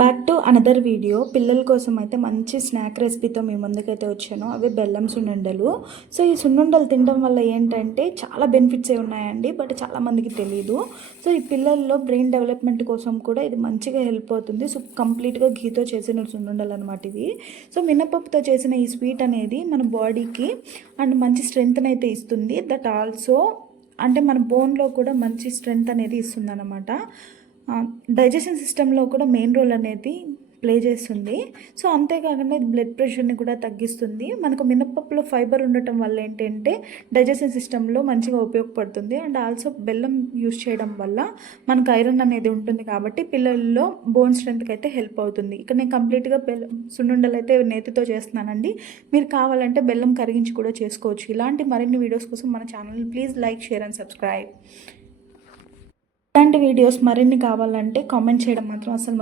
Back to another video. పిల్లల కోసం అయితే మంచి స్నాక్ రెసిపీతో మీ ముందుకైతే వచ్చాను. అవి బెల్లం సున్నుండలు. సో ఈ సున్నుండలు తినడం వల్ల ఏంటంటే చాలా బెనిఫిట్స్ ఉన్నాయండి, బట్ చాలామందికి తెలియదు. సో ఈ పిల్లల్లో బ్రెయిన్ డెవలప్మెంట్ కోసం కూడా ఇది మంచిగా హెల్ప్ అవుతుంది. సో కంప్లీట్గా ఘీతో చేసిన సున్నుండలు అనమాట ఇవి. సో మినపప్పుతో చేసిన ఈ స్వీట్ అనేది మన బాడీకి అండ్ మంచి స్ట్రెంగ్త్ని అయితే ఇస్తుంది. దట్ ఆల్సో అంటే మన బోన్లో కూడా మంచి స్ట్రెంగ్త్ అనేది ఇస్తుంది అనమాట. డైజెషన్ సిస్టంలో కూడా మెయిన్ రోల్ అనేది ప్లే చేస్తుంది. సో అంతేకాకుండా ఇది బ్లడ్ ప్రెషర్ని కూడా తగ్గిస్తుంది. మనకు మినపప్పులో ఫైబర్ ఉండటం వల్ల ఏంటంటే డైజెషన్ సిస్టంలో మంచిగా ఉపయోగపడుతుంది. అండ్ ఆల్సో బెల్లం యూస్ చేయడం వల్ల మనకు ఐరన్ అనేది ఉంటుంది కాబట్టి పిల్లల్లో బోన్ స్ట్రెంత్కి అయితే హెల్ప్ అవుతుంది. ఇక్కడ నేను కంప్లీట్గా సున్నుండలు అయితే నేతితో చేస్తున్నానండి. మీరు కావాలంటే బెల్లం కరిగించి కూడా చేసుకోవచ్చు. ఇలాంటి మరిన్ని వీడియోస్ కోసం మన channel please like, share and subscribe. ఇలాంటి వీడియోస్ మరిన్ని కావాలంటే కామెంట్ చేయడం మాత్రం అసలు